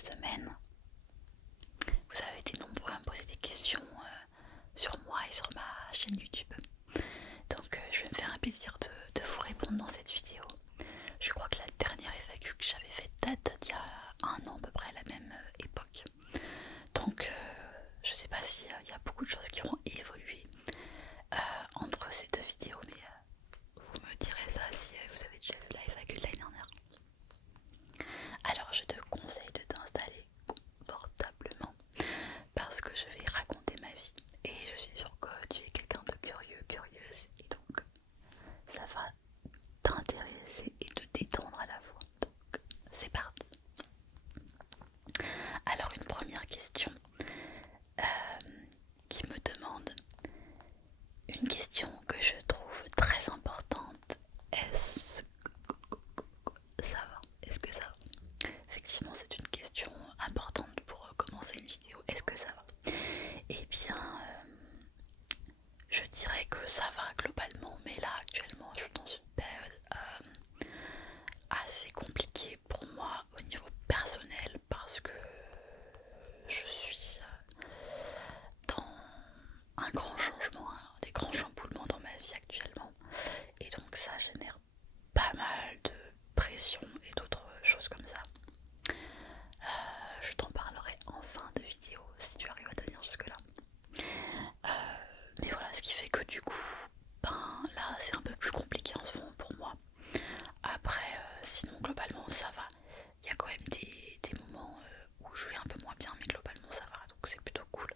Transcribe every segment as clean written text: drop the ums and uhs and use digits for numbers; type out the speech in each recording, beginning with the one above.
semaine, vous avez été nombreux à me poser des questions sur moi et sur ma chaîne YouTube. Donc je vais me faire un plaisir de vous répondre dans cette vidéo. Je crois que la dernière FAQ que j'avais faite date d'il y a un an à peu près à la même époque. Donc je sais pas s'il y a beaucoup de choses qui ont évolué entre ces deux vidéos, mais vous me direz ça si vous avez déjà vu la FAQ de l'année dernière. Alors je te conseille de t'installer confortablement parce que je vais raconter ma vie et je suis sûre que tu es quelqu'un de curieux, curieuse, et donc ça va t'intéresser et te détendre à la fois. Donc c'est parti. Alors une première question qui me demande une question que je trouve très importante. Est-ce que ça va? Est-ce que ça va? Effectivement c'est une question importante pour commencer une vidéo. Est-ce que ça va? Eh bien je dirais que ça va globalement, mais là actuellement je suis dans une période assez compliquée pour moi au niveau personnel parce que je suis dans un grand changement, des grands chamboulements dans ma vie actuellement, et donc ça génère pas mal de pression et d'autres choses comme ça. Je t'en parlerai en fin de vidéo si tu arrives à tenir jusque là. Mais voilà, ce qui fait que du coup, ben là c'est un peu plus compliqué en ce moment pour moi. Après, sinon globalement ça va. Il y a quand même des moments où je vais un peu moins bien, mais globalement ça va, donc c'est plutôt cool.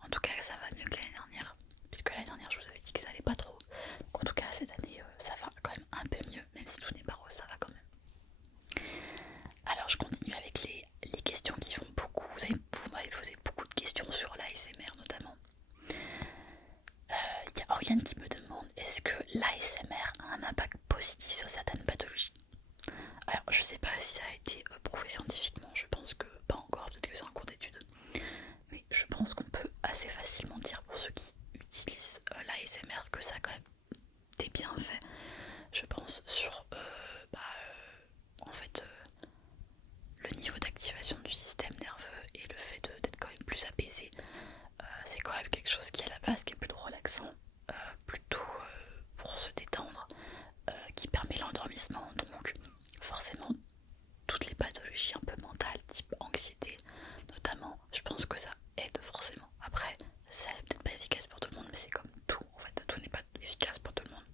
En tout cas ça va mieux que l'année dernière, puisque l'année dernière je vous avais dit que ça allait pas trop. Donc en tout cas cette année ça va quand même un peu mieux, même si tout n'est pas rose, ça va quand même. Alors je continue avec les questions qui font beaucoup. Vous m'avez posé beaucoup de questions sur l'ASMR notamment. Il y a Oriane qui me demande est-ce que l'ASMR a un impact positif sur certaines pathologies? Alors je sais pas si ça a été prouvé scientifiquement, je pense que pas encore, peut-être que c'est en cours d'étude, mais je pense qu'on peut assez facilement dire pour ceux qui utilisent l'ASMR que ça a quand même des bienfaits, je pense, sur en fait le niveau d'activation du système nerveux et le fait d'être quand même plus apaisé. C'est quand même quelque chose qui à la base qui est plutôt relaxant, plutôt pour se détendre, qui permet l'endormissement. Donc forcément toutes les pathologies un peu mentales type anxiété notamment, je pense que ça aide forcément. Après ça n'est peut-être pas efficace pour tout le monde, mais c'est comme tout en fait, tout n'est pas efficace pour tout le monde.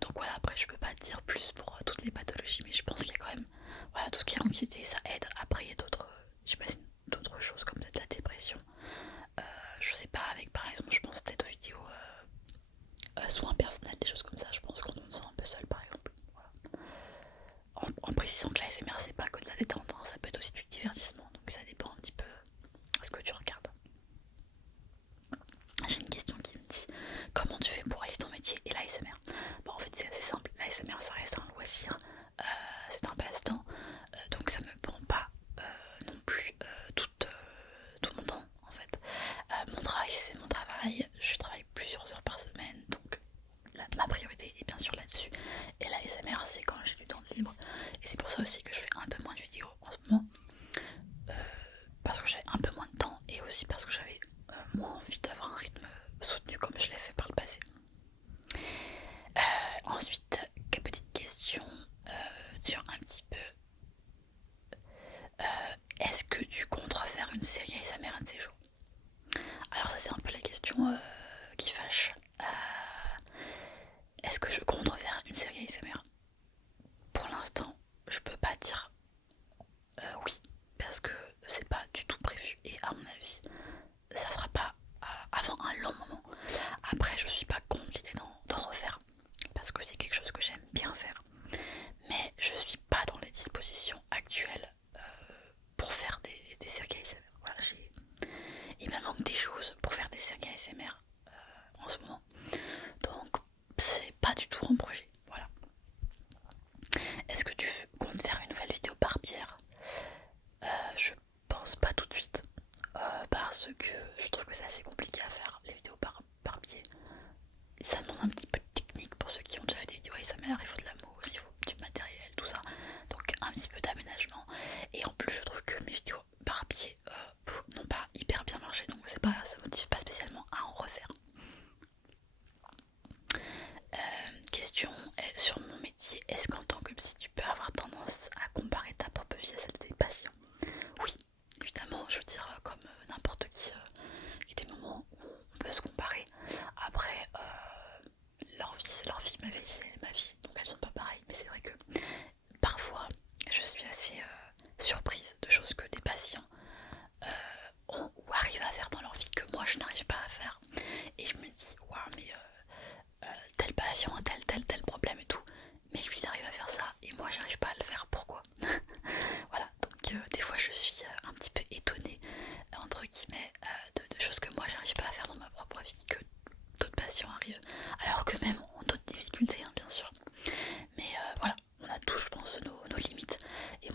Donc voilà, après je peux pas dire plus pour toutes les pathologies, mais je pense qu'il y a quand même, voilà, tout ce qui est anxiété ça aide. Après il y a d'autres, j'imagine d'autres choses comme peut-être la dépression, je sais pas, avec par exemple je pense peut-être aux vidéos soins personnels, des choses comme ça, je pense qu'on se sent un peu seul par exemple. Voilà. En précisant que la SMR c'est pas que de la détente, hein, ça peut être aussi du divertissement, donc ça dépend un petit peu ce que tu regardes. J'ai une question qui me dit comment tu fais pour allier ton métier et l'ASMR? Bon, en fait c'est assez simple, l'ASMR ça reste un loisir, c'est un passe-temps, donc ça me prend pas non plus tout mon temps en fait. Mon travail c'est mon travail, je travaille plusieurs heures par semaine, donc ma priorité est bien sûr là-dessus, et l'ASMR c'est quand j'ai du temps de libre, et c'est pour ça aussi que je fais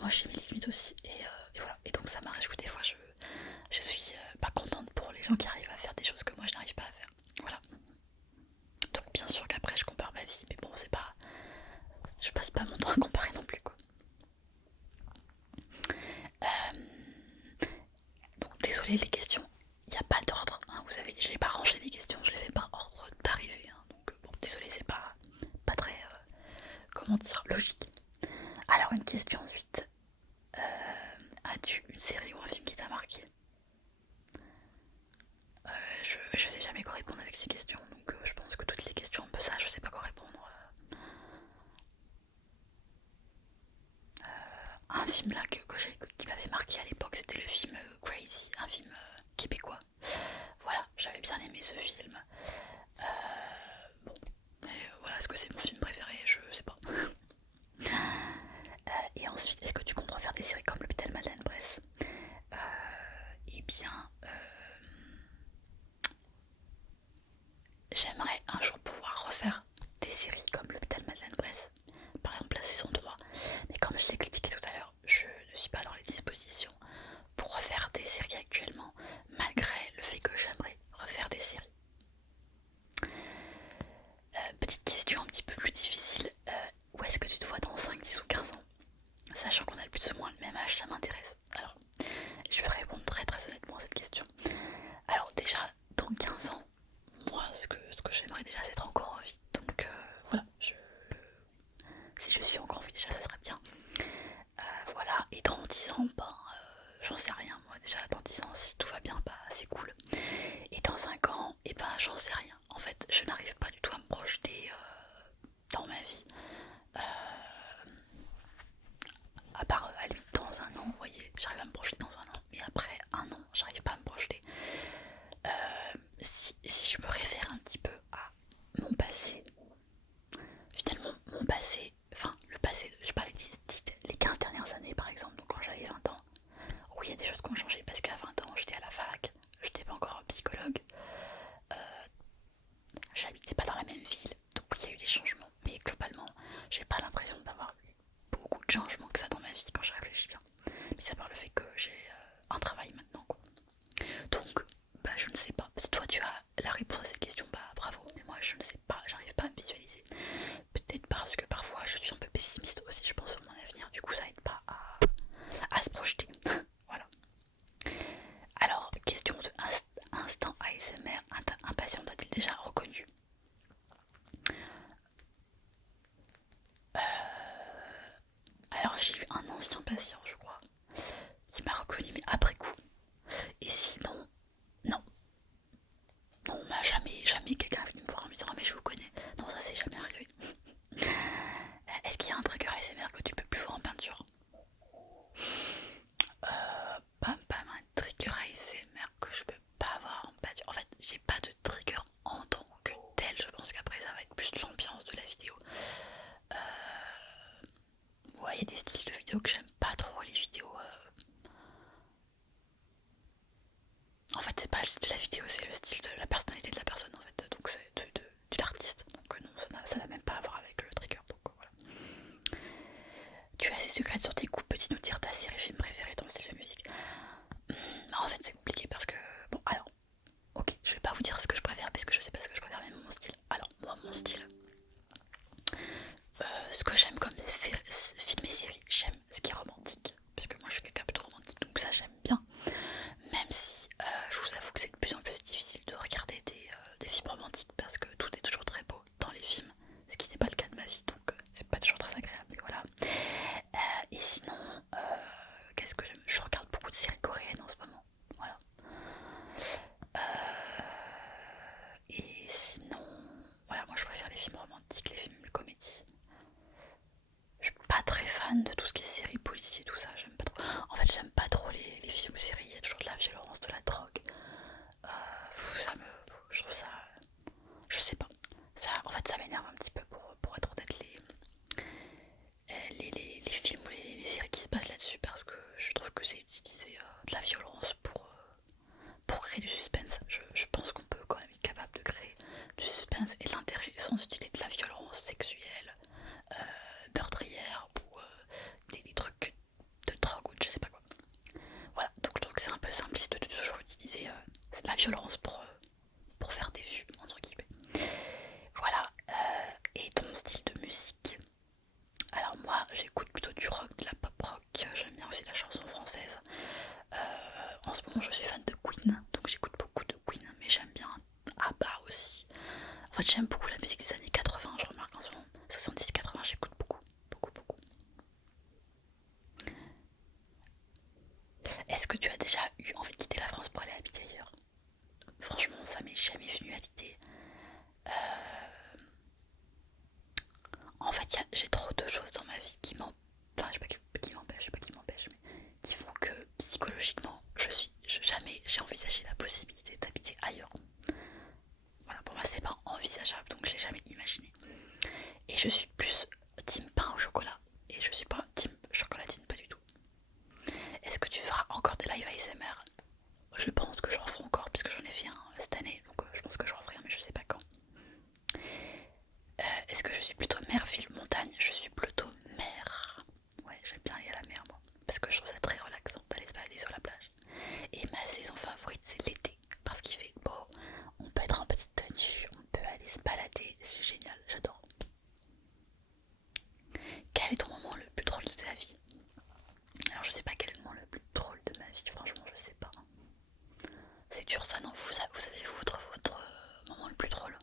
moi j'ai mes limites aussi, et voilà. Et donc ça m'arrive que des fois je suis pas contente pour les gens qui arrivent à faire des choses que moi je n'arrive pas à faire. Voilà. Donc bien sûr qu'après je compare ma vie, mais bon c'est pas, je passe pas mon temps à comparer non plus quoi. Donc désolé les questions, il n'y a pas d'ordre, hein, vous savez, je n'ai pas rangé les questions, je les fais par ordre d'arrivée, hein, donc bon désolé, c'est pas très comment dire, logique. Alors une question ensuite, as-tu une série ou un film qui t'a marqué? Je sais jamais quoi répondre avec ces questions, donc je pense que toutes les questions un peu ça, je sais pas quoi répondre. Un film là qui m'avait marqué à l'époque, c'était le film Crazy, un film québécois. Voilà, j'avais bien aimé ce film. Bon, mais voilà, est-ce que c'est mon film préféré? Je sais pas. Et ensuite, est-ce que tu comptes refaire des séries comme L'Hôpital Madeleine Bress? Eh bien, j'aimerais un jour pouvoir refaire des séries comme L'Hôpital Madeleine Bress, par exemple la saison 3. Mais comme je l'ai expliqué tout à l'heure, je ne suis pas dans les dispositions pour refaire des séries actuellement, malgré le fait que j'aimerais refaire des séries. Petite question un petit peu plus difficile, où est-ce que tu te vois dans 5, 10 ou 15 ans? Sachant qu'on a plus ou moins le même âge, ça m'intéresse. Alors, je vais répondre très très honnêtement à cette question. Alors déjà, dans 15 ans, moi ce que j'aimerais déjà c'est être encore en vie. Donc voilà, si je suis encore en vie déjà ça serait bien. Voilà, et dans 10 ans, ben j'en sais rien moi déjà, dans 10 ans si tout va bien, bah c'est cool. Et dans 5 ans, et ben j'en sais rien. En fait, je n'arrive pas du tout à me projeter dans ma vie. À part à lui dans un an, vous voyez, j'arrive à me projeter dans un an, mais après un an, j'arrive pas à me projeter. Si je me réfère un petit peu à mon passé, finalement mon passé, enfin le passé, je parlais les 15 dernières années par exemple, donc quand j'avais 20 ans, oui il y a des choses qui ont changé parce qu'à 20 ans j'étais à la fac, j'étais pas encore psychologue, j'habitais pas dans la même ville, donc oui il y a eu des changements, mais globalement j'ai pas l'impression d'avoir eu beaucoup de changements que ça dans ma vie quand je réfléchis bien. Mis à part le fait que j'ai un travail maintenant quoi. Donc bah je ne sais pas. Si toi tu as la réponse à cette question, bah bravo. Mais moi je ne sais pas, j'arrive pas à me visualiser. Peut-être parce que parfois je suis un peu pessimiste aussi, je pense sur mon avenir. Du coup ça aide pas à se projeter. Voilà. Alors, question de instant ASMR, un patient t'a-t-il déjà reconnu? Alors j'ai eu un ancien patient je crois qui m'a reconnu mais après coup. Et sinon, non. Non, on m'a jamais quelqu'un venu me voir en me disant ah, mais je vous connais. Non, ça c'est jamais arrivé. Est-ce qu'il y a un trigger ASMR que tu peux plus voir en peinture? Pas un trigger ASMR que je peux pas avoir en peinture. En fait, j'ai pas de trigger en tant que tel. Je pense qu'après ça va être plus l'ambiance de la vidéo. Ouais, il y a des styles de vidéos que j'aime pas trop. Les vidéos. En fait, c'est pas le style de la vidéo, c'est le style de la personnalité de la personne en fait. Donc c'est de l'artiste. Donc non, ça n'a même pas à voir avec le trigger. Donc voilà. Tu as assez secrètes sur tes goûts, peux-tu nous dire ta série film préférée, ton style de musique? En fait c'est compliqué parce que... Bon alors, ok, je vais pas vous dire ce que je préfère parce que je sais pas ce que je préfère, mais mon style. Alors moi mon style, ce que j'aime comme film et série, j'aime ce qui est romantique. Parce que moi je suis quelqu'un plutôt romantique, donc ça j'aime bien. Même si je vous avoue que c'est de plus en plus difficile de regarder des films romantiques parce que tout est toujours très beau dans les films, ce qui n'est pas le cas de ma vie, donc c'est pas toujours très agréable. Voilà. Et sinon, qu'est-ce exemple, je suis fan de Queen, donc j'écoute beaucoup de Queen, mais j'aime bien ABBA aussi. En fait, j'aime beaucoup la musique des années 80, je remarque en ce moment. 70-80, j'écoute beaucoup, beaucoup, beaucoup. Est-ce que tu as déjà eu envie de quitter la France pour aller habiter ailleurs? Franchement, ça m'est jamais venu à l'idée. En fait, j'ai trop de choses dans ma vie qui m'empêchent. Enfin, je sais pas qui m'empêchent, mais qui font que psychologiquement, jamais j'ai envisagé la possibilité d'habiter ailleurs. Voilà, pour moi, c'est pas envisageable, donc j'ai jamais imaginé. Et je suis plus team pain au chocolat, et je suis pas team chocolatine, pas du tout. Est-ce que tu feras encore des lives ASMR? Je pense que j'en ferai encore, puisque j'en ai fait un cette année, donc je pense que j'en ferai un, mais je sais pas quand. Est-ce que je suis plutôt mer, ville, montagne? Je suis plutôt mer. Ouais, j'aime bien aller à la mer, moi, parce que je trouve ça très relaxant d'aller se balader sur la plage. Et ma saison favorite, c'est l'été, parce qu'il fait beau, on peut être en petite tenue, on peut aller se balader, c'est génial, j'adore. Quel est ton moment le plus drôle de ta vie? Alors je sais pas quel est le moment le plus drôle de ma vie, franchement je sais pas. C'est dur ça, non? Vous avez votre moment le plus drôle?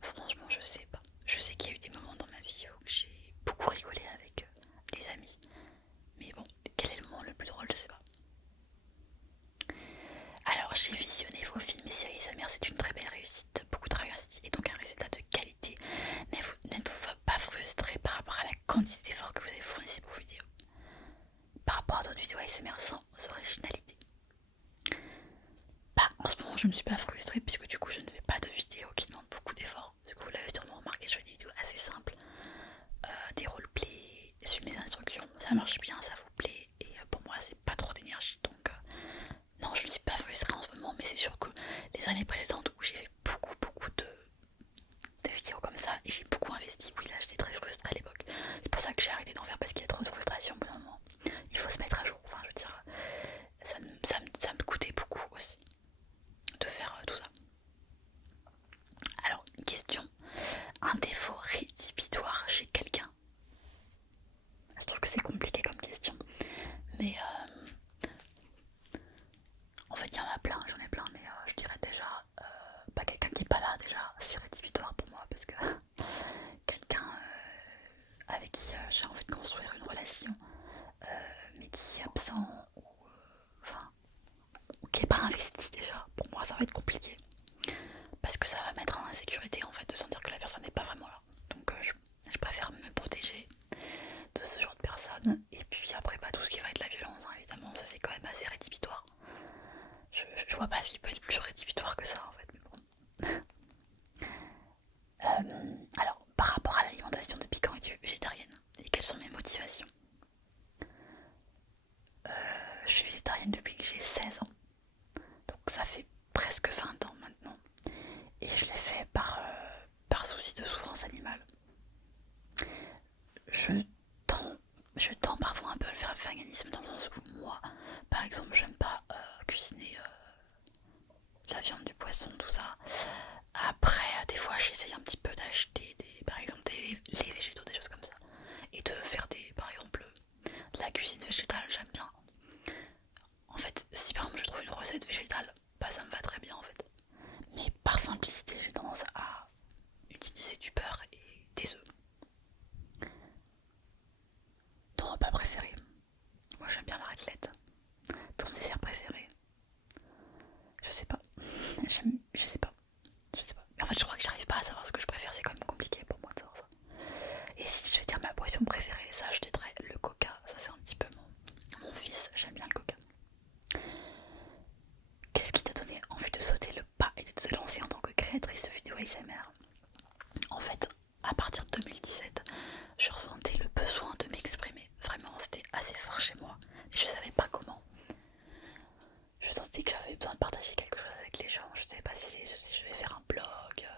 Franchement je sais pas. Je sais qu'il y a eu des moments dans ma vie où j'ai beaucoup rigolé avec des amis. Mais bon, quel est le moment le plus drôle? Je sais pas. Alors j'ai visionné vos films et séries ASMR, c'est une très belle réussite, beaucoup de travail investi et donc un résultat de qualité. N'êtes-vous pas frustré par rapport à la quantité d'efforts que vous avez fournis pour vos vidéos par rapport à d'autres vidéos ASMR sans originalité? Bah en ce moment je ne suis pas frustrée puisque du coup je ne fais pas de vidéos qui demandent beaucoup d'efforts. Parce que vous l'avez sûrement remarqué, je fais des vidéos assez simples, des roleplays, suivez mes instructions, ça marche bien, ça vous plaît et pour moi c'est pas trop d'énergie donc non je ne suis pas frustrée en ce moment, mais c'est sûr que les années précédentes où j'ai fait beaucoup de vidéos comme ça et j'ai beaucoup investi, oui là j'étais très frustrée à l'époque. C'est pour ça que j'ai arrêté d'en faire parce qu'il y a trop de frustration au bout d'un moment. Il faut se mettre à jour, enfin je veux dire, ça me coûtait beaucoup aussi de faire tout ça. Alors, une question, un défaut rédhibitoire chez quelqu'un? Je trouve que c'est compliqué comme question, mais en fait il y en a plein, j'en ai plein, mais je dirais déjà, pas quelqu'un qui est pas là déjà, c'est rédhibitoire pour moi parce que quelqu'un avec qui j'ai envie de construire une relation, mais qui est absent ou enfin, qui est pas investi déjà, pour moi ça va être compliqué. Parce que ça va mettre en insécurité en fait de sentir que la personne n'est pas vraiment là. Donc je préfère me protéger de ce genre de personnes. Et puis après bah, tout ce qui va être la violence, hein, évidemment, ça c'est quand même assez rédhibitoire. Je vois pas ce qui peut être plus rédhibitoire que ça en fait. Mais bon. Alors par rapport à l'alimentation depuis quand es-tu végétarienne? Et quelles sont mes motivations? Je suis végétarienne depuis que j'ai 16 ans. Donc ça fait presque 20 ans maintenant. Et je l'ai fait par souci de souffrance animale. Je je tends parfois un peu à le faire véganisme dans le sens où moi, par exemple, j'aime pas cuisiner de la viande, du poisson, tout ça. Après, des fois, j'essaye un petit peu d'acheter par exemple des laits végétaux, des choses comme ça, et de faire par exemple, de la cuisine végétale. J'aime bien. En fait, si par exemple je trouve une recette végétale, bah ça me va très bien en fait. Mais par simplicité, j'ai tendance à utiliser du beurre et des œufs. Ton repas préféré? Moi j'aime bien la raclette. Ton dessert préféré? Je sais pas. Je sais pas. Je sais pas. En fait je crois que j'arrive pas à savoir ce que je préfère, c'est quand même compliqué pour moi de savoir ça. Et si je veux dire ma boisson préférée, ça je dirais le coca. Ça c'est un petit peu mon fils, j'aime bien le coca. Qu'est-ce qui t'a donné envie de sauter le pas et de te lancer en tant que créatrice de vidéos ASMR? En fait, à partir de 2017, je ressentais le besoin de m'exprimer. Vraiment, c'était assez fort chez moi. Mais je savais pas comment. Je sentais que j'avais besoin de partager quelque chose avec les gens. Je savais pas si je vais faire un blog,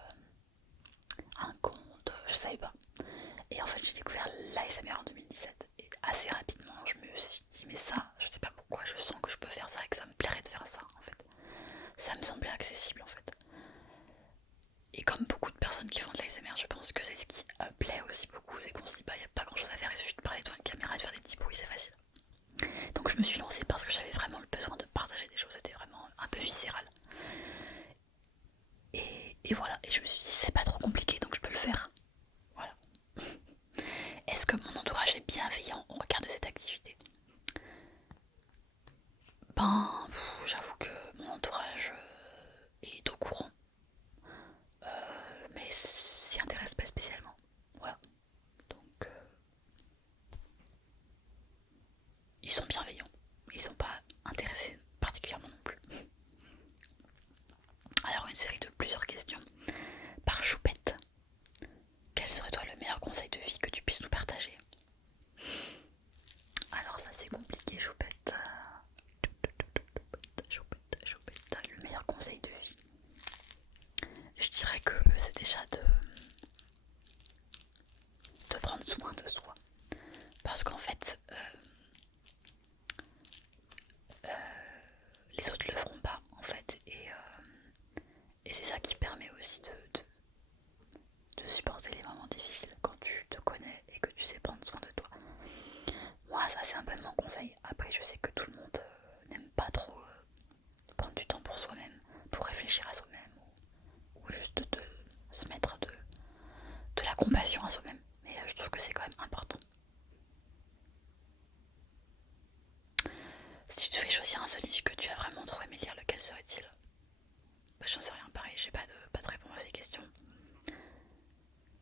un compte, je savais pas. Et en fait, j'ai découvert l'ASMR en 2017. Et assez rapidement, je me suis dit, mais ça, je sais pas pourquoi, je sens que je peux faire ça et que ça me plairait de faire ça en fait. Ça me semblait accessible en fait. Et comme beaucoup de personnes qui font de l'ASMR, je pense que c'est ce qui plaît aussi beaucoup. C'est qu'on se dit, bah, y a pas grand chose à faire, il suffit de parler devant une caméra et de faire des petits bruits, c'est facile. sont bienveillants. Ils sont pas intéressés particulièrement non plus. Alors une série de plusieurs questions. Par Choupette, quel serait toi le meilleur conseil de vie que tu puisses nous partager? Alors ça c'est compliqué Choupette. Choupette, le meilleur conseil de vie. Je dirais que c'est déjà de prendre soin de soi. Parce qu'en fait, les autres le feront pas en fait. Et c'est ça qui permet aussi de supporter les moments difficiles quand tu te connais et que tu sais prendre soin de toi. Moi ça c'est un peu mon conseil. Après je sais que tout le monde n'aime pas trop prendre du temps pour soi-même, pour réfléchir à soi-même ou juste de se mettre de la compassion à soi-même. Mais je trouve que c'est quand même important. Si tu devais choisir un seul livre que tu as vraiment trop aimé lire, lequel serait-il? Bah, j'en sais rien, pareil, j'ai pas de réponse à ces questions.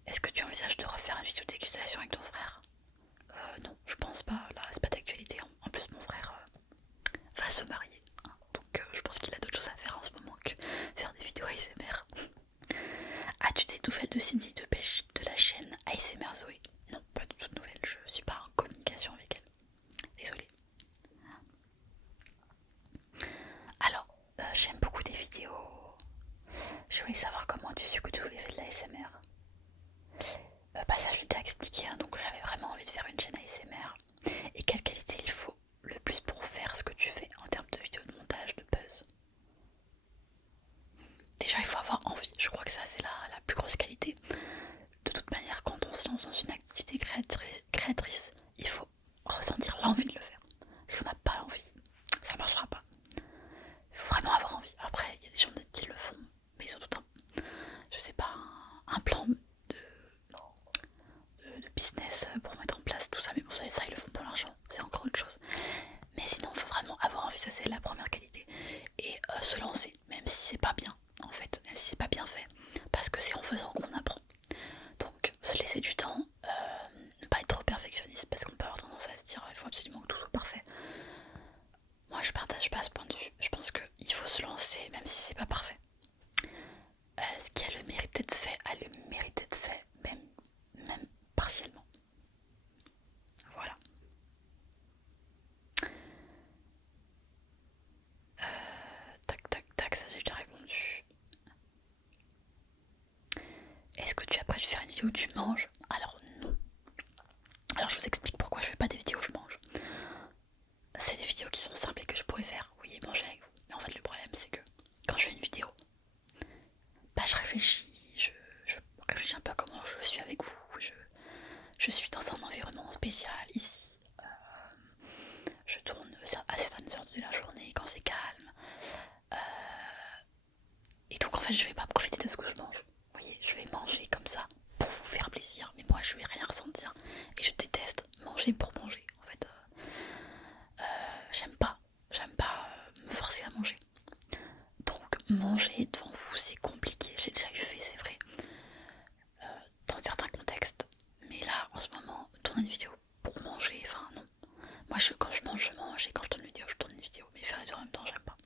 Est-ce que tu envisages de refaire une vidéo de dégustation avec ton frère? Non, je pense pas, là c'est pas d'actualité. En plus mon frère va se marier, hein, donc je pense qu'il a d'autres choses à faire en ce moment que faire des vidéos ASMR. As-tu des nouvelles de Cindy de Belgique de la chaîne ASMR Zoé? Non, pas du tout de nouvelles, je suis pas en communication avec elle. Désolée. Alors, j'aime beaucoup tes vidéos. Je voulais savoir comment tu sais que tu voulais faire de la ASMR. Bah ça je l'ai déjà expliqué, hein, donc j'avais vraiment envie de faire une chaîne ASMR. Et quelle qualité il faut le plus pour faire ce que tu fais en termes de vidéos de montage, de buzz? Déjà il faut avoir envie, je crois que ça c'est la plus grosse qualité. De toute manière quand on se lance dans une activité créatrice, il faut ressentir l'envie de le faire. Si on n'a pas l'envie, ça marchera pas. Il faut vraiment avoir envie. Après il y a des gens qui le font, mais ils ont tout je sais pas, un plan de business pour mettre en place tout ça, mais bon ça ils le font pour l'argent, c'est encore autre chose. Mais sinon il faut vraiment avoir envie, ça c'est la première qualité. Et se lancer, même si c'est pas bien en fait, même si c'est pas bien fait, parce que c'est en faisant qu'on apprend. Donc se laisser du temps, ne pas être trop perfectionniste, parce qu'on peut avoir tendance à se dire il faut absolument que tout soit parfait. Moi je partage pas ce point de vue, je pense qu'il faut se lancer même si c'est pas parfait. Ce qui a le mérite d'être fait a le mérite d'être fait, même partiellement. Voilà. Tac, ça j'ai déjà répondu. Est-ce que tu as prévu de faire une vidéo où tu manges? Alors non. Alors je vous explique pourquoi je fais pas des vidéos où je mange. C'est des vidéos qui sont simples et que je pourrais faire, oui, manger avec vous. Mais en fait le problème c'est que quand je fais une vidéo, bah je réfléchis, je réfléchis un peu à comment je suis avec vous. Je suis dans un environnement spécial ici. Je tourne à certaines heures de la journée quand c'est calme. Et donc en fait je vais pas profiter de ce que je mange. Vous voyez, je vais manger comme ça pour vous faire plaisir. Mais moi je vais rien ressentir. Et je déteste manger pour manger. En fait, j'aime pas me forcer à manger. Donc manger devant vous c'est compliqué. J'ai déjà eu fait, c'est vrai. Dans certains contextes. Mais là en ce moment, tourner une vidéo pour manger, enfin non. Moi quand je mange, je mange. Et quand je tourne une vidéo, je tourne une vidéo. Mais faire les deux en même temps, j'aime pas.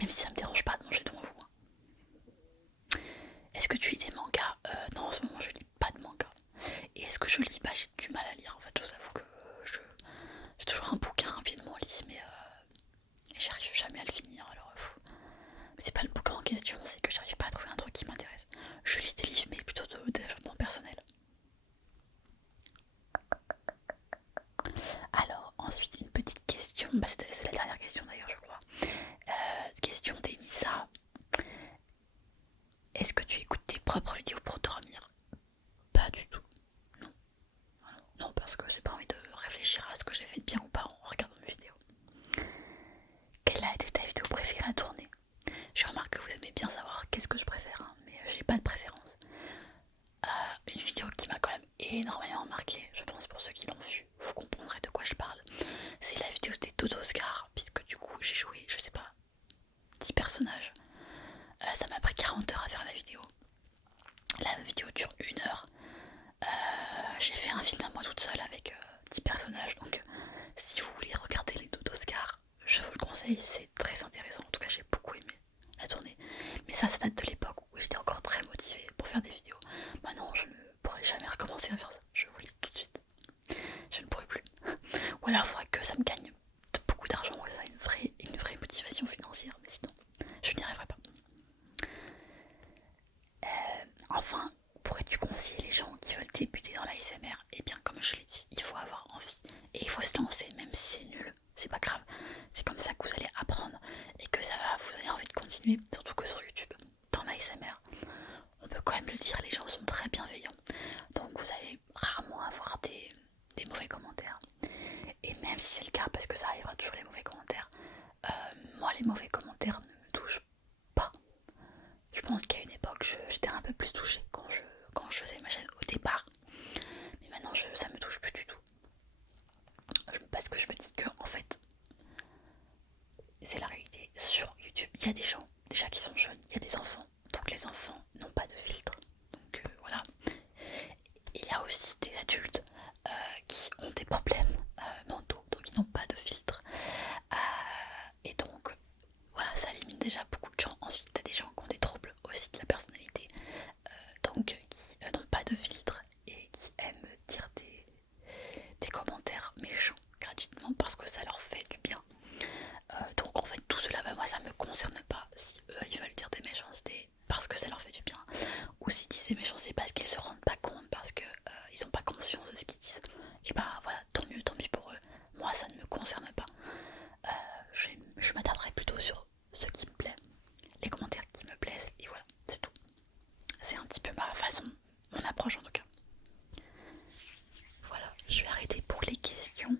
Même si ça me dérange pas de manger devant vous. Hein. Est-ce que tu lis des mangas? Non, en ce moment je lis pas de manga. Et est-ce que je lis? Bah j'ai du mal à lire en fait, je vous avoue que j'ai toujours un bouquin à pied de mon lit, mais j'arrive jamais à le finir, alors mais c'est pas le bouquin en question, c'est que j'arrive pas à trouver un truc qui m'intéresse. Je lis des livres mais plutôt de développement personnel. Alors ensuite une petite question, bah c'est la dernière question d'ailleurs je crois. Question d'Elisa. Est-ce que tu écoutes tes propres vidéos pour dormir? Pas du tout. Non. Non, parce que j'ai pas envie de réfléchir à ce que j'ai fait de bien ou pas en regardant mes vidéos. Quelle a été ta vidéo préférée à tourner? Je remarque que vous aimez bien savoir qu'est-ce que je préfère, hein, mais j'ai pas de préférence. Une vidéo qui m'a quand même énormément marqué, je pense pour ceux qui l'ont vue, vous comprendrez de quoi je parle. C'est la vidéo des Dodo Oscar, puisque du coup j'ai joué, je sais pas, 10 personnages. Ça m'a pris 40 heures à faire la vidéo. La vidéo dure 1 heure. J'ai fait un film à moi toute seule avec petits personnages. Donc si vous voulez regarder les dos d'Oscar, je vous le conseille, c'est très intéressant. En tout cas j'ai beaucoup aimé la tournée. Mais ça date de l'époque où j'étais encore très motivée pour faire des vidéos. Maintenant je ne pourrais jamais recommencer à faire ça, je vous le dis tout de suite. Je ne pourrais plus. Ou alors il faudrait que ça me gagne beaucoup d'argent, que ça ait une vraie motivation financière, mais sinon je n'y arriverai pas. Enfin, pourrais-tu conseiller les gens qui veulent débuter dans l'ASMR? Eh bien, comme je l'ai dit, il faut avoir envie et il faut se lancer, même si c'est nul, c'est pas grave. C'est comme ça que vous allez apprendre et que ça va vous donner envie de continuer, surtout que sur YouTube, dans l'ASMR, on peut quand même le dire, les gens sont très bienveillants. Donc vous allez rarement avoir des mauvais commentaires. Et même si c'est le cas, parce que ça arrivera toujours les mauvais commentaires, moi les mauvais commentaires ne me touchent pas. Je pense qu'à une époque j'étais un peu plus touchée quand je faisais ma chaîne au départ. Mais maintenant ça me touche plus du tout. Parce que je me dis que en fait c'est la réalité. Sur YouTube, il y a des gens déjà qui sont jeunes, il y a des enfants. Donc les enfants n'ont pas de filtre. Donc voilà. Et il y a aussi des adultes qui ont des problèmes mentaux, donc ils n'ont pas de filtre. Et donc voilà, ça élimine déjà beaucoup de gens. Ensuite, tu as des gens qui ont des troubles aussi de la personnalité, donc qui n'ont pas de filtre et qui aiment dire des commentaires méchants gratuitement parce que ça leur fait du bien. Donc en fait tout cela, bah, moi ça me concerne pas. Si eux ils veulent dire des méchancetés parce que ça leur fait du bien, ou s'ils disent des méchancetés parce qu'ils se rendent pas compte, parce que ils n'ont pas conscience de ce qu'ils disent, et bah voilà, tant mieux pour eux. Moi ça ne me concerne pas. Je m'attarderai plutôt sur ce qui me plaît, les commentaires qui me plaisent, et voilà, c'est tout. C'est un petit peu ma façon, mon approche en tout cas. Voilà, je vais arrêter pour les questions.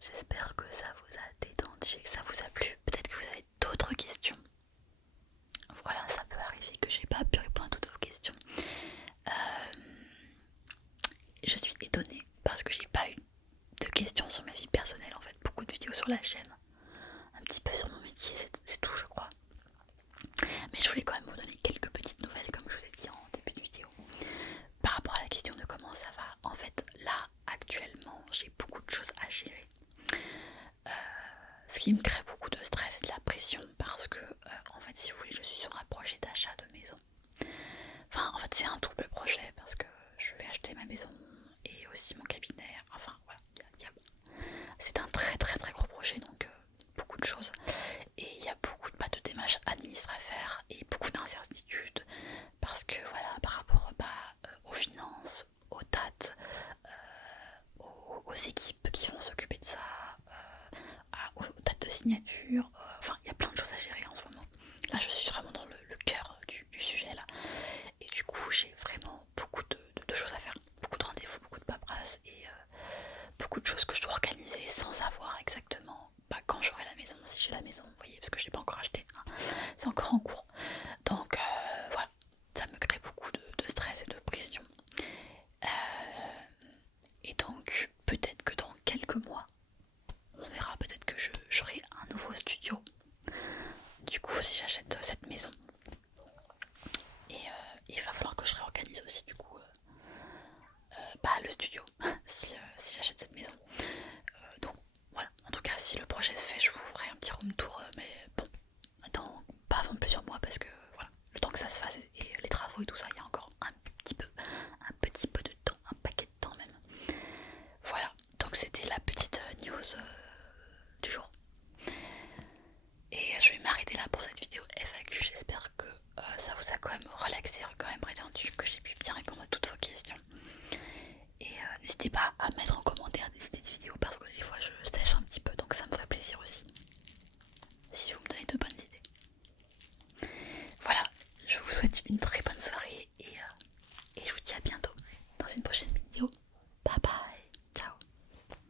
J'espère que ça vous a détendu et que ça vous a plu. Peut-être que vous avez d'autres questions. Voilà, ça peut arriver que j'ai pas pu répondre à toutes vos questions. Je suis étonnée parce que j'ai pas eu de questions sur ma vie personnelle en fait. Beaucoup de vidéos sur la chaîne, un petit peu sur mon métier, c'est tout je crois. Mais je voulais quand même vous donner quelques petites nouvelles comme je vous ai dit en début de vidéo. Par rapport à la question de comment ça va, en fait là actuellement j'ai beaucoup de choses à gérer. Ce qui me crée beaucoup de stress et de la pression parce que en fait si vous voulez je suis sur un projet d'achat de maison. Enfin en fait c'est un double projet parce que je vais acheter ma maison et aussi mon cabinet. Enfin voilà, c'est un très gros projet donc beaucoup de choses. Et il y a beaucoup de démarches administratives à faire et beaucoup d'incertitudes parce que voilà par rapport aux finances, aux dates, aux équipes qui vont s'occuper de ça, aux dates de signature, enfin il y a plein de choses à gérer en ce moment. Là je suis vraiment dans le cœur du sujet là et du coup j'ai vraiment beaucoup de choses à faire, beaucoup de rendez-vous, beaucoup de paperasse et beaucoup de choses que je dois organiser sans savoir exactement quand j'aurai la maison, si j'ai la maison, vous voyez, parce que je l'ai pas encore acheté, hein. C'est encore en cours. Donc voilà, ça me crée beaucoup de stress et de pression. Et donc peut-être que dans quelques mois, on verra, peut-être que j'aurai un nouveau studio. Du coup si j'achète cette maison. Et il va falloir que je réorganise aussi du coup le studio si j'achète cette maison. Donc voilà, en tout cas si le projet se fait je vous ferai un petit room tour, mais bon, pas avant plusieurs mois parce que voilà, le temps que ça se fasse et les travaux et tout ça, il y a encore un petit peu de temps, un paquet de temps même. Voilà, donc c'était la petite news du jour. Et je vais m'arrêter là pour cette vidéo FAQ, j'espère que ça vous a quand même relaxé, quand même prétendu, que j'ai pu bien répondre à toutes vos questions. Et n'hésitez pas à mettre en commentaire des idées de vidéos parce que des fois je sèche un petit peu, donc ça me ferait plaisir aussi si vous me donnez de bonnes idées. Voilà, je vous souhaite une très